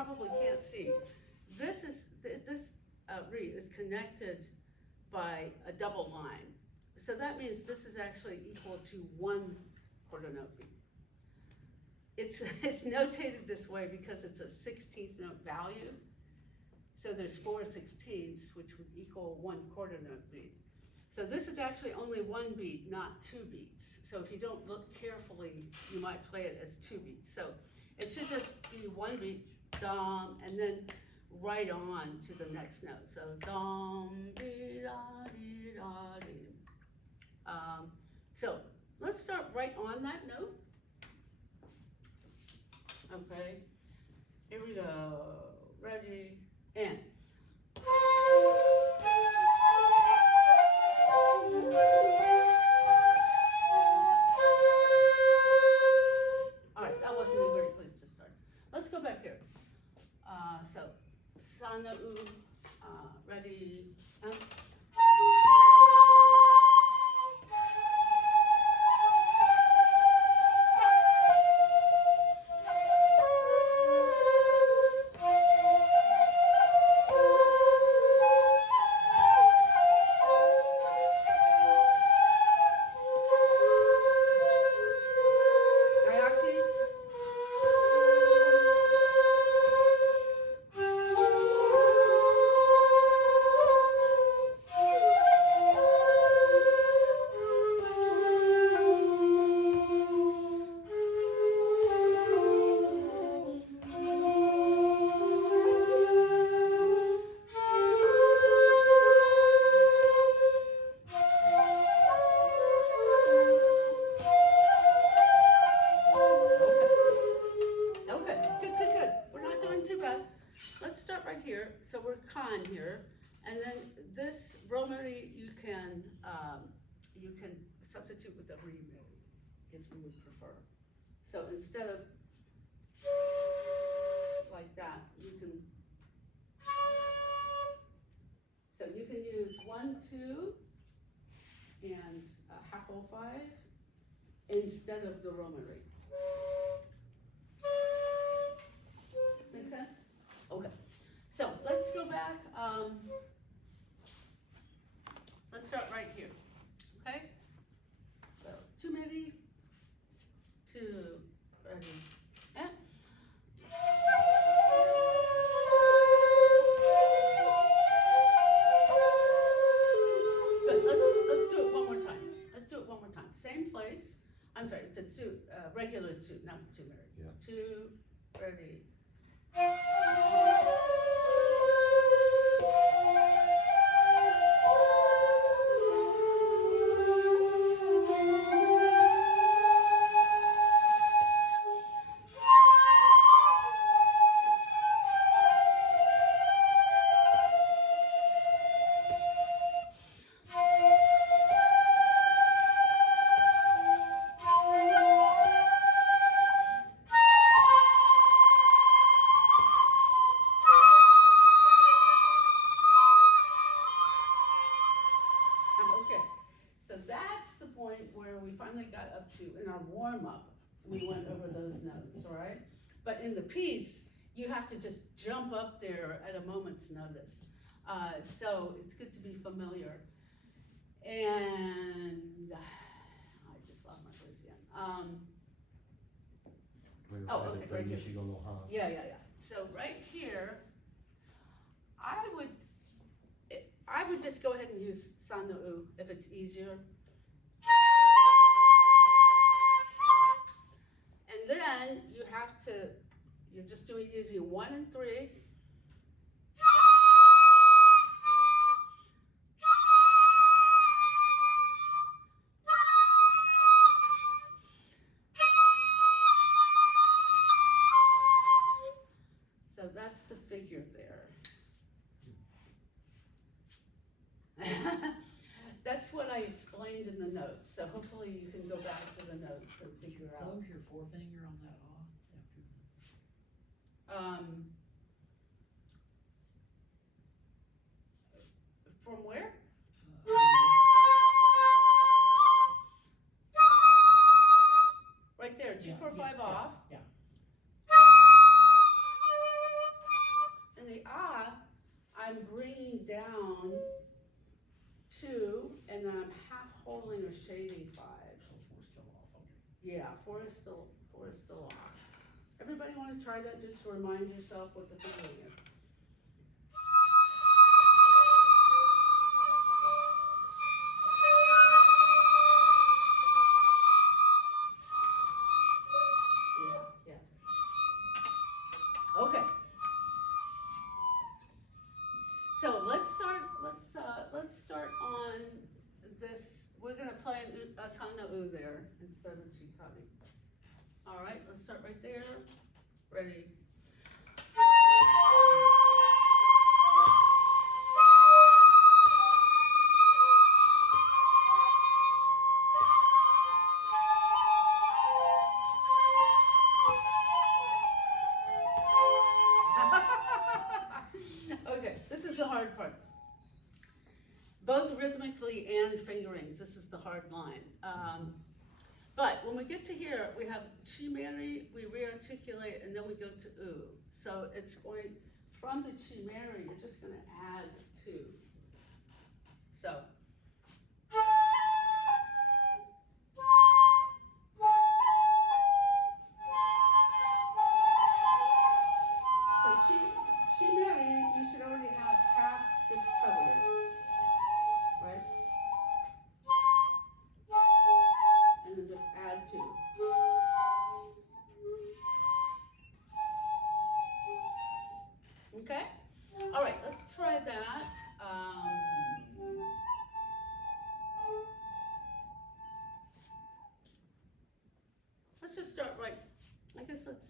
probably can't see, this reed is connected by a double line. So that means this is actually equal to 1 quarter note beat. It's notated this way because it's a 16th note value. So there's 4 16ths, which would equal 1 quarter note beat. So this is actually only 1 beat, not 2 beats. So if you don't look carefully, you might play it as 2 beats. So it should just be 1 beat, dom, and then right on to the next note. So dom, dee, da, dee, da, dee. So let's start right on that note. Okay, here we go. Ready, and. All right, that wasn't a great place to start. Let's go back here. So, sana u, ready, and. So we're con here, and then this romary you can substitute with a remary if you would prefer. So instead of like that, you can use 1, 2, and half 05 instead of the romary. Make sense? Okay. So let's go back. Let's start right here. Okay? So 2 MIDI, 2, ready, and. Good. Let's do it one more time. Let's do it one more time. Same place. I'm sorry. It's a regular 2, not 2 married. Yeah. 2, ready. In our warm-up, we went over those notes, right? But in the piece, you have to just jump up there at a moment's notice. So it's good to be familiar. And I just lost my place again. Okay, right here. Yeah. So right here, I would just go ahead and use san no u if it's easier. And then you're just using 1 and 3. So that's the figure there. That's what I explained in the notes, so hopefully you can go back to the notes and figure out. Close your forefinger on that off after. From where? Right there, 2, 4, 5 off. Yeah. I'm bringing down 2, and then I'm half holding or shading 5. So 4's still off, okay. Yeah, 4 is still off. Everybody want to try that just to remind yourself what the feeling is? Yeah. Okay. So let's start on this. We're gonna play a song no U there instead of Chikari. All right, let's start right there. Ready? Okay, this is the hard part. Both rhythmically and fingerings, this is the hard line. But when we get to here, we have chimeri, we rearticulate, and then we go to u. So it's going, from the chimeri, you're just gonna add 2. So. So chimeri, you should already have half this covered, right? And then just add 2. Okay? All right, let's try that. Let's just start right, I guess let's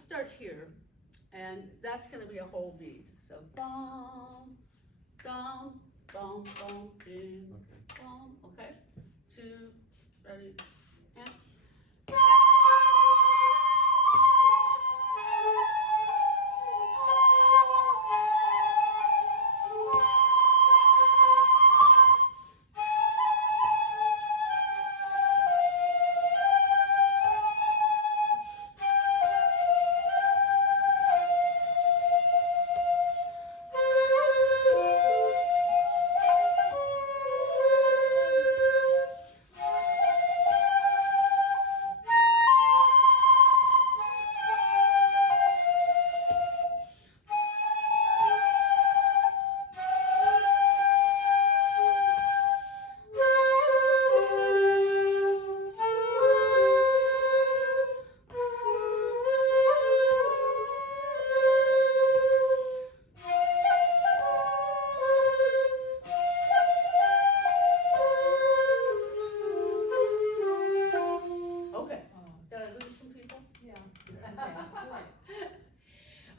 start here, and that's gonna be a whole beat. So, bum, bum, bum, bum, boom, bum, okay? 2, ready, and.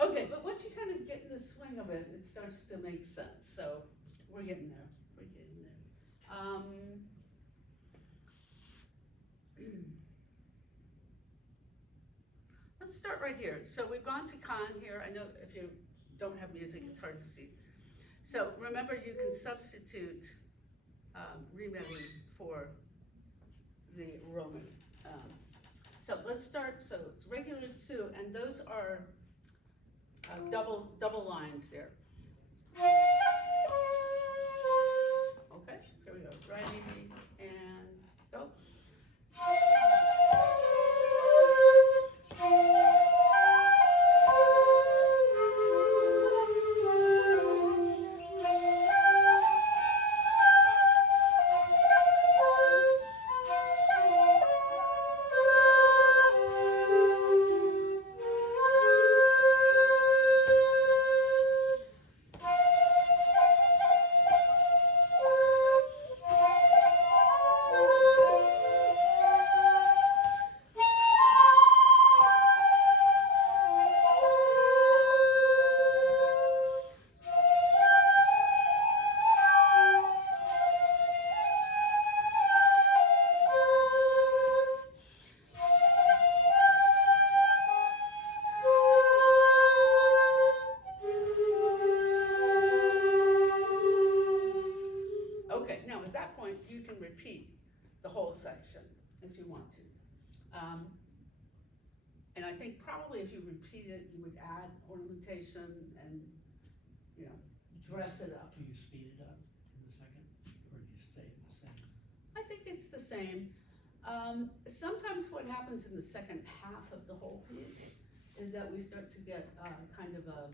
Okay, but once you kind of get in the swing of it, it starts to make sense. So we're getting there. Let's start right here. So we've gone to Kan here. I know if you don't have music, it's hard to see. So remember, you can substitute remedi for the Roman. So let's start. So it's regular tsu, and those are double lines there. Okay, here we go. Ready and go. I think probably if you repeat it, you would add ornamentation and, you know, dress it up. Do you speed it up in the second, or do you stay the same? I think it's the same. Sometimes what happens in the second half of the whole piece is that we start to get kind of a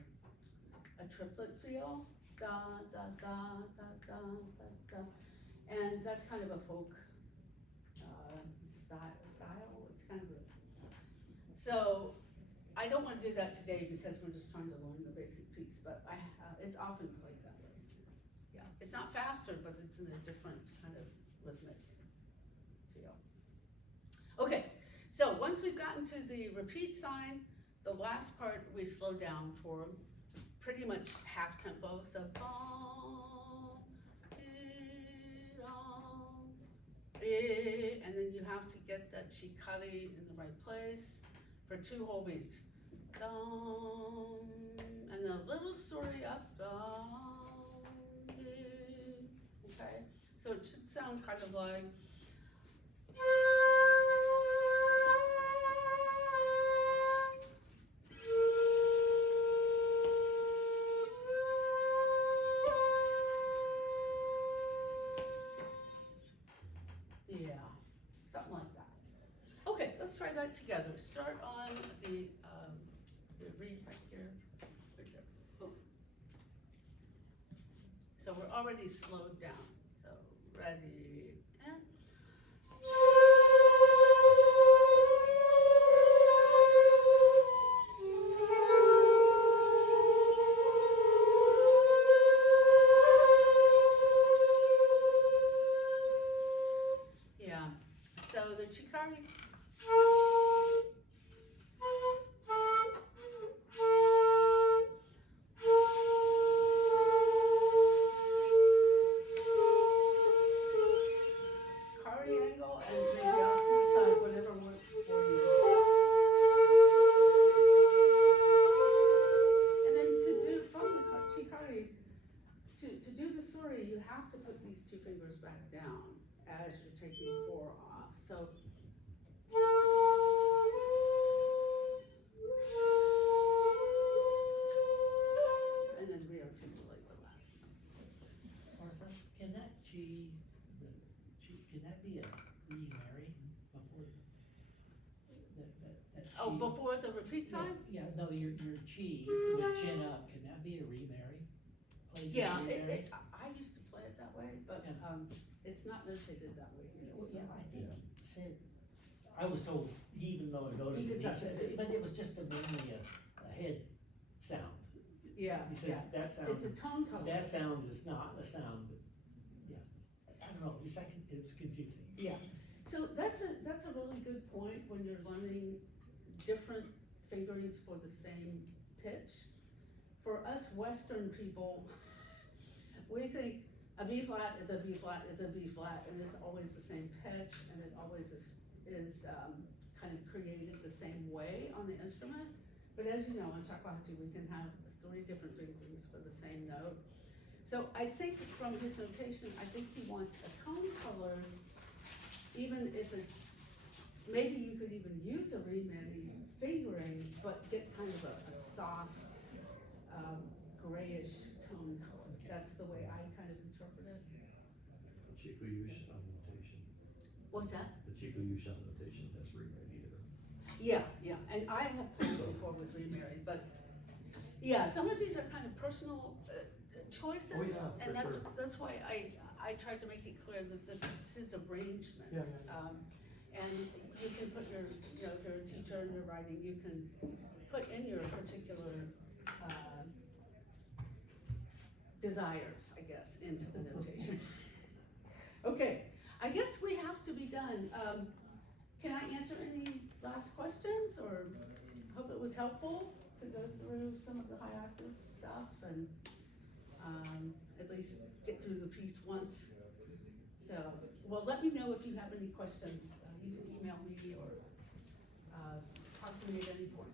triplet feel. Da, da, da, da, da, da, da. And that's kind of a folk style. It's kind of a, so I don't want to do that today because we're just trying to learn the basic piece, but it's often played that way. Yeah, it's not faster, but it's in a different kind of rhythmic feel. Okay, so once we've gotten to the repeat sign, the last part we slow down for pretty much half tempo, so and then you have to get that chikari in the right place for 2 whole beats. And then a little suri up, okay? So it should sound kind of like something like that. Okay, let's try that together. Start on the read right here. Boom. So we're already slowed down. So ready and. Yeah. So the chikari. Kari angle and maybe off to the side, whatever works for you. And then to do from the chikari, to do the suri, you have to put these 2 fingers back down as you're taking 4 off. So and then rearticulate the last. Martha, can that G, can that be a re-marry before? That Oh, G- before the repeat sign? Yeah, no, your G with chin up, can that be a re-marry? Play G Yeah, re-marry? I used to play it that way, but Yeah. it's not notated that way here. Well, so- yeah, I think he said, I was told, he even though I noted You it, could he touch said, it too. but it was just mainly a head sound. Yeah, He said, yeah. that It's a sound, tone color. that sound is not a sound, that, yeah, I don't know, it was confusing. Yeah, so that's a really good point when you're learning different fingerings for the same pitch. For us Western people, we think a B flat is a B flat is a B flat, and it's always the same pitch, and it always is kind of created the same way on the instrument. But as you know, in Shakuhachi, we can have 3 different fingerings for the same note. So I think from his notation, I think he wants a tone color, even if it's, maybe you could even use a remedy fingering, but get kind of a soft, grayish tone color. That's the way I kind of interpret it. The Chikuyusha notation. What's that? The Chikuyusha notation has remade either. Yeah, and I have played before was remarried, but yeah, some of these are kind of personal choices, Oh, yeah, and for that's why I tried to make it clear that this is his arrangement. Yeah. And you can put your, you know, if you're a teacher and you're writing, you can put in your particular desires, I guess, into the notation. Okay, I guess we have to be done. Can I answer any last questions, or hope it was helpful to go through some of the high octave stuff and at least get through the piece once. So, well, let me know if you have any questions. You can email me or talk to me at any point.